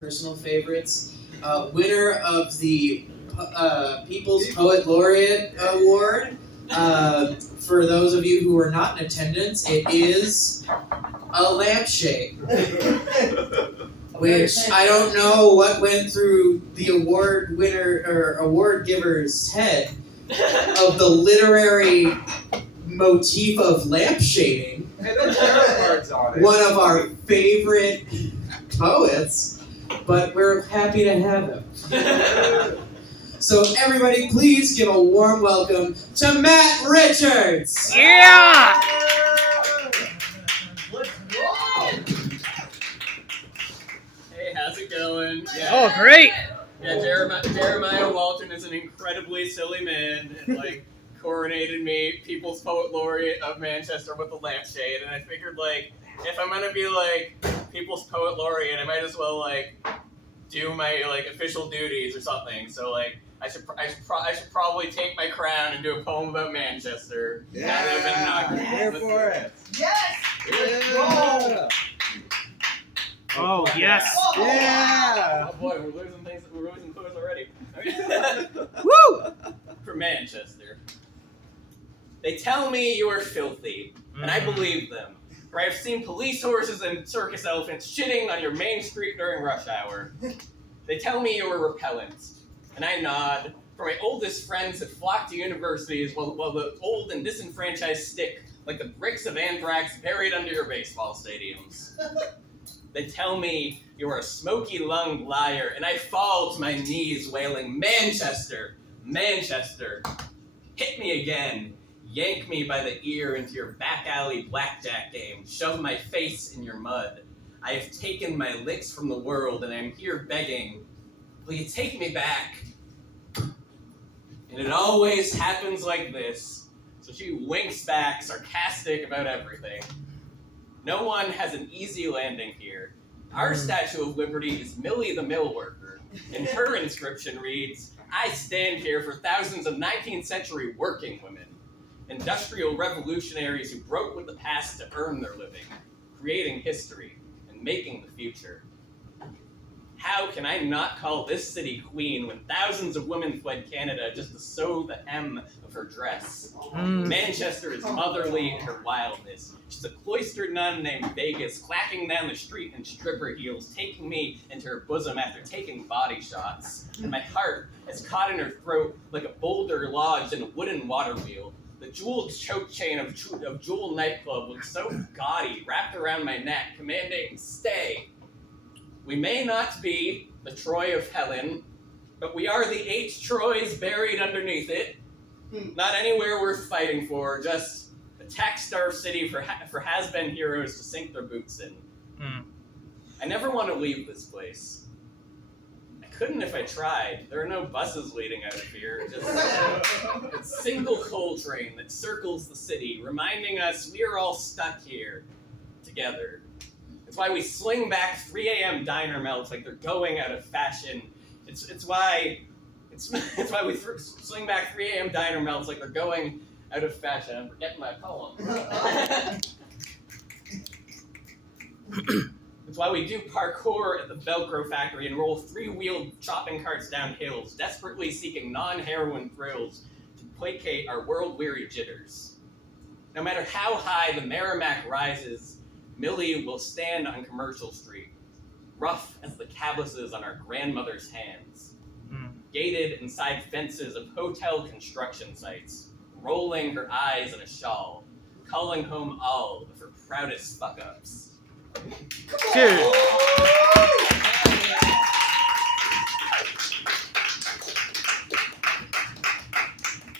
personal favorites. Winner of the People's Poet Laureate Award. For those of you who are not in attendance, it is a lampshade. Which I don't know what went through the award winner or award giver's head of the literary motif of lampshading. One of our favorite poets, but we're happy to have him. So everybody, please give a warm welcome to Matt Richards. Yeah! Hey, how's it going? Yeah. Oh, great! Yeah, Jeremiah Walton is an incredibly silly man, and coronated me People's Poet Laureate of Manchester with a lampshade, and I figured if I'm gonna be People's Poet Laureate, I might as well do my official duties or something. So I should probably take my crown and do a poem about Manchester. Yeah, here for it. Yes. Yeah. Oh, yes. Yeah. Oh boy, we're losing clues already. Woo! For Manchester. They tell me you are filthy, and I believe them. For I have seen police horses and circus elephants shitting on your main street during rush hour. They tell me you are repellent, and I nod. For my oldest friends have flocked to universities while the old and disenfranchised stick like the bricks of anthrax buried under your baseball stadiums. They tell me you are a smoky-lunged liar, and I fall to my knees wailing, Manchester, Manchester, hit me again. Yank me by the ear into your back alley blackjack game. Shove my face in your mud. I have taken my licks from the world, and I am here begging. Will you take me back? And it always happens like this. So she winks back, sarcastic about everything. No one has an easy landing here. Our Statue of Liberty is Millie the Mill Worker, and her inscription reads, I stand here for thousands of 19th century working women. Industrial revolutionaries who broke with the past to earn their living, creating history and making the future. How can I not call this city queen when thousands of women fled Canada just to sew the hem of her dress? Manchester is motherly in her wildness. She's a cloistered nun named Vegas, clacking down the street in stripper heels, taking me into her bosom after taking body shots. And my heart is caught in her throat like a boulder lodged in a wooden water wheel. The jeweled choke chain of Jewel nightclub looks so gaudy, wrapped around my neck, commanding, stay. We may not be the Troy of Helen, but we are the 8 Troys buried underneath it. Not anywhere worth fighting for, just a tax-starved city for has-been heroes to sink their boots in. I never want to leave this place. I couldn't if I tried. There are no buses leading out of here. Just a single coal train that circles the city, reminding us we are all stuck here together. It's why we sling back 3 a.m. diner melts like they're going out of fashion. It's why we sling back 3 a.m. diner melts like they're going out of fashion. I'm forgetting my poem. It's why we do parkour at the Velcro factory and roll 3-wheeled shopping carts down hills, desperately seeking non-heroin thrills to placate our world-weary jitters. No matter how high the Merrimack rises, Millie will stand on Commercial Street, rough as the calluses on our grandmother's hands, gated inside fences of hotel construction sites, rolling her eyes in a shawl, calling home all of her proudest fuck-ups. Dude.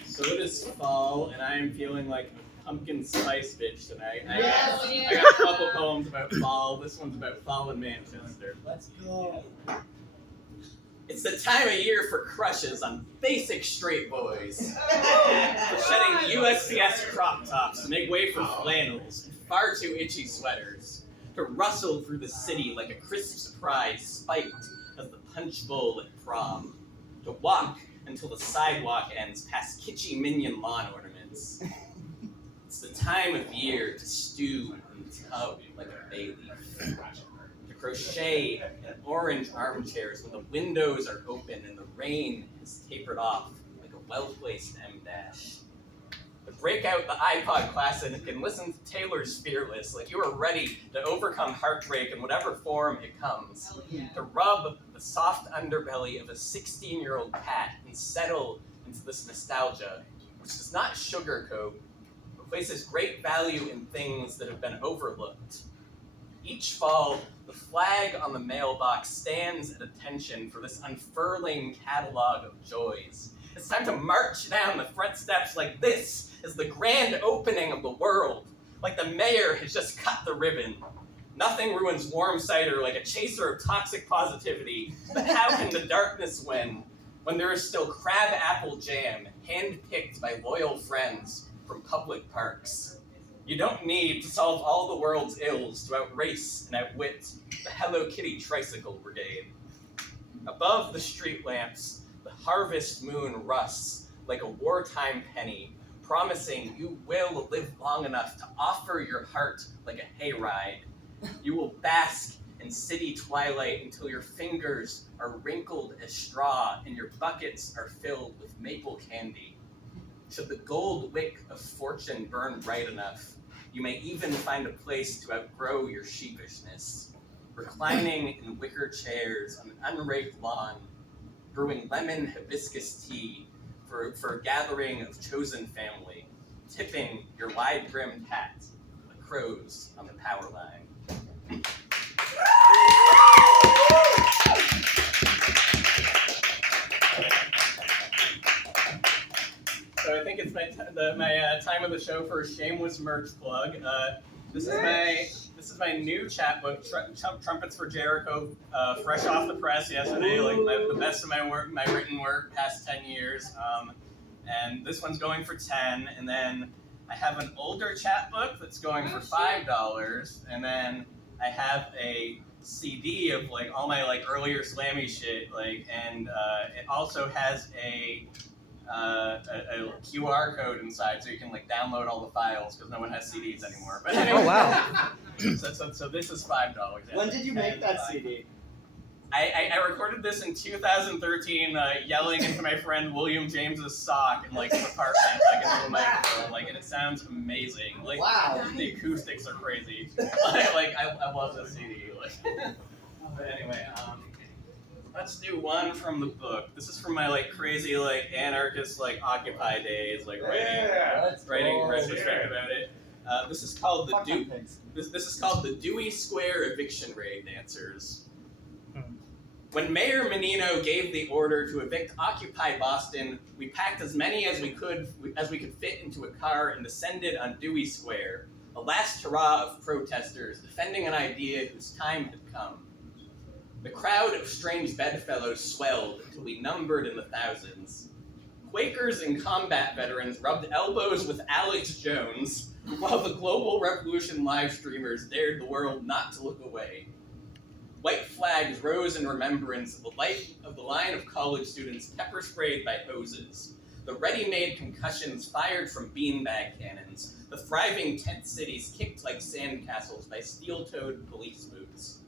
So it is fall, and I am feeling like a pumpkin spice bitch tonight. I got a couple poems about fall. This one's about fall in Manchester. Let's go. It's the time of year for crushes on basic straight boys. For shedding USPS crop tops to make way for flannels and far too itchy sweaters. To rustle through the city like a crisp surprise spiked as the punch bowl at prom. To walk until the sidewalk ends past kitschy minion lawn ornaments. It's the time of year to stew in the tub like a bay leaf. To crochet in orange armchairs when the windows are open and the rain is tapered off like a well-placed M-dash. To break out the iPod Classic and listen to Taylor's Fearless like you are ready to overcome heartbreak in whatever form it comes. To rub the soft underbelly of a 16-year-old cat and settle into this nostalgia, which does not sugarcoat, but places great value in things that have been overlooked. Each fall, the flag on the mailbox stands at attention for this unfurling catalog of joys. It's time to march down the front steps like this is the grand opening of the world, like the mayor has just cut the ribbon. Nothing ruins warm cider like a chaser of toxic positivity, but how can the darkness win when there is still crab apple jam hand-picked by loyal friends from public parks? You don't need to solve all the world's ills to outrace and outwit the Hello Kitty Tricycle Brigade. Above the street lamps, the harvest moon rusts like a wartime penny, promising you will live long enough to offer your heart like a hayride. You will bask in city twilight until your fingers are wrinkled as straw and your buckets are filled with maple candy. Should the gold wick of fortune burn bright enough, you may even find a place to outgrow your sheepishness, reclining in wicker chairs on an unraked lawn, brewing lemon hibiscus tea for a gathering of chosen family, tipping your wide-brimmed hat, the crows on the power line. So I think it's my time of the show for a shameless merch plug. This is my new chapbook, Trumpets for Jericho, fresh off the press yesterday. Like the best of my work, my written work, past 10 years. And this one's going for $10. And then I have an older chapbook that's going for $5. And then I have a CD of like all my like earlier slammy shit. And it also has a QR code inside, so you can like download all the files because no one has CDs anymore. But anyway, Oh wow! So this is $5. When did you make that CD? I recorded this in 2013, yelling into my friend William James's sock in like his apartment, like into a microphone, like, and it sounds amazing. Like, Wow. The acoustics are crazy. I love this CD. Like, but anyway, let's do one from the book. This is from my like crazy like anarchist like Occupy days, like writing retrospect about it. This is called the Dewey Square Eviction Raid Dancers. When Mayor Menino gave the order to evict Occupy Boston, we packed as many as we could fit into a car and descended on Dewey Square, a last hurrah of protesters defending an idea whose time had come. The crowd of strange bedfellows swelled until we numbered in the thousands. Quakers and combat veterans rubbed elbows with Alex Jones, while the Global Revolution live streamers dared the world not to look away. White flags rose in remembrance of the line of college students pepper sprayed by hoses, the ready-made concussions fired from beanbag cannons, the thriving tent cities kicked like sandcastles by steel-toed police boots.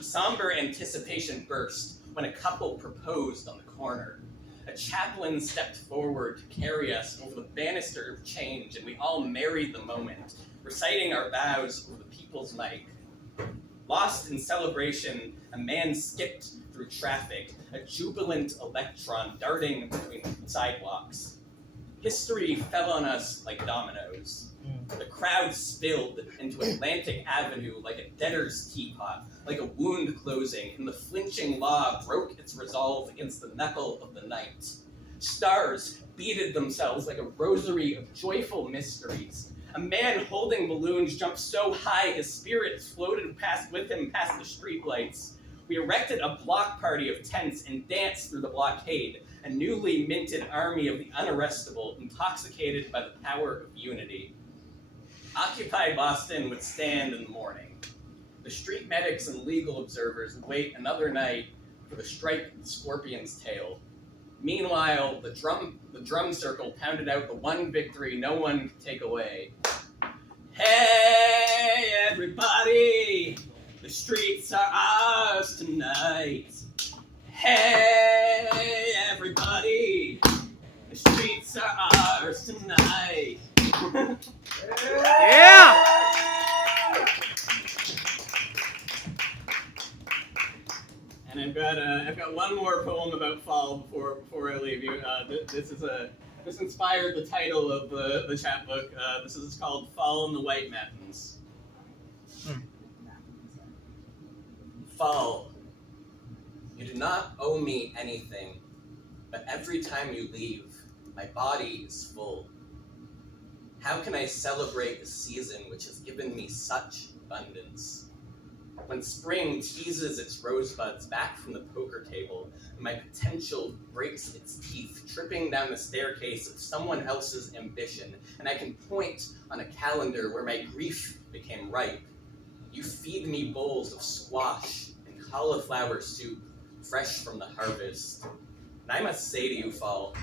A somber anticipation burst when a couple proposed on the corner. A chaplain stepped forward to carry us over the banister of change, and we all married the moment, reciting our vows over the people's mic. Lost in celebration, a man skipped through traffic, a jubilant electron darting between sidewalks. History fell on us like dominoes. The crowd spilled into Atlantic Avenue like a debtor's teapot, like a wound closing, and the flinching law broke its resolve against the knuckle of the night. Stars beaded themselves like a rosary of joyful mysteries. A man holding balloons jumped so high his spirits floated past the streetlights. We erected a block party of tents and danced through the blockade, a newly minted army of the unarrestable, intoxicated by the power of unity. Occupy Boston would stand in the morning. The street medics and legal observers would wait another night for the strike of the scorpion's tail. Meanwhile, the drum circle pounded out the one victory no one could take away. Hey, everybody! The The streets are ours tonight. Hey, everybody. The streets are ours tonight. Yeah! And I've got one more poem about fall before I leave you. This inspired the title of the chapbook. This is called "Fall in the White Mountains." Fall. You do not owe me anything, but every time you leave, my body is full. How can I celebrate a season which has given me such abundance? When spring teases its rosebuds back from the poker table, and my potential breaks its teeth, tripping down the staircase of someone else's ambition, and I can point on a calendar where my grief became ripe, you feed me bowls of squash and cauliflower soup, fresh from the harvest. And I must say to you, fall,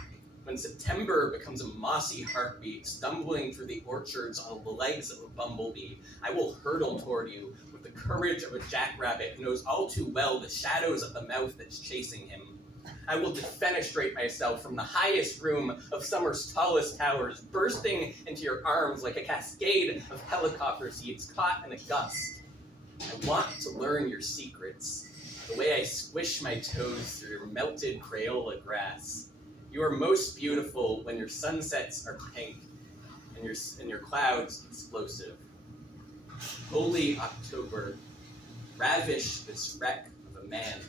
when September becomes a mossy heartbeat stumbling through the orchards on the legs of a bumblebee, I will hurtle toward you with the courage of a jackrabbit who knows all too well the shadows of the mouth that's chasing him. I will defenestrate myself from the highest room of summer's tallest towers, bursting into your arms like a cascade of helicopter seeds caught in a gust. I want to learn your secrets, the way I squish my toes through your melted Crayola grass. You are most beautiful when your sunsets are pink and your clouds explosive. Holy October, ravish this wreck of a man.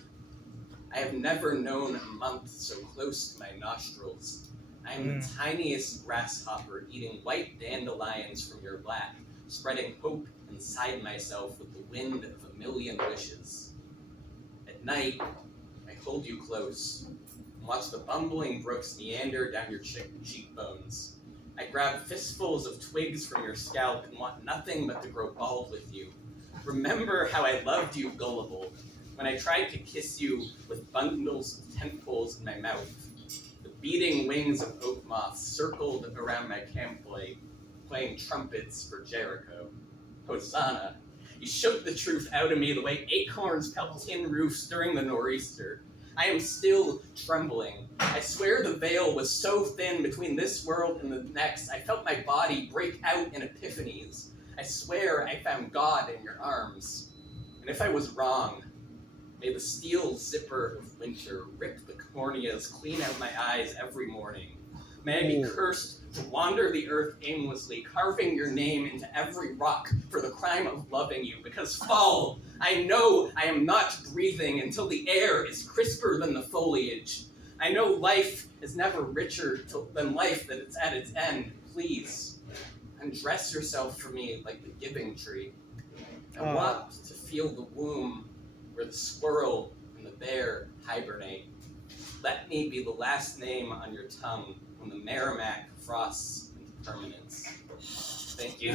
I have never known a month so close to my nostrils. I am the tiniest grasshopper eating white dandelions from your lap, spreading hope inside myself with the wind of a million wishes. At night, I hold you close and watch the bumbling brooks meander down your cheekbones. I grab fistfuls of twigs from your scalp and want nothing but to grow bald with you. Remember how I loved you, gullible, when I tried to kiss you with bundles of tentpoles in my mouth. The beating wings of oak moths circled around my campfire, playing trumpets for Jericho. Hosanna. You shook the truth out of me the way acorns pelt tin roofs during the nor'easter. I am still trembling. I swear the veil was so thin between this world and the next, I felt my body break out in epiphanies. I swear I found God in your arms. And if I was wrong, may the steel zipper of winter rip the corneas clean out my eyes every morning. May I be cursed to wander the earth aimlessly, carving your name into every rock for the crime of loving you. Because fall, I know I am not breathing until the air is crisper than the foliage. I know life is never richer than life that is at its end. Please, undress yourself for me like the giving tree. I want to feel the womb where the squirrel and the bear hibernate. Let me be the last name on your tongue when the Merrimack frosts into permanence. Thank you.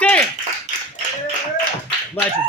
Damn! Legend.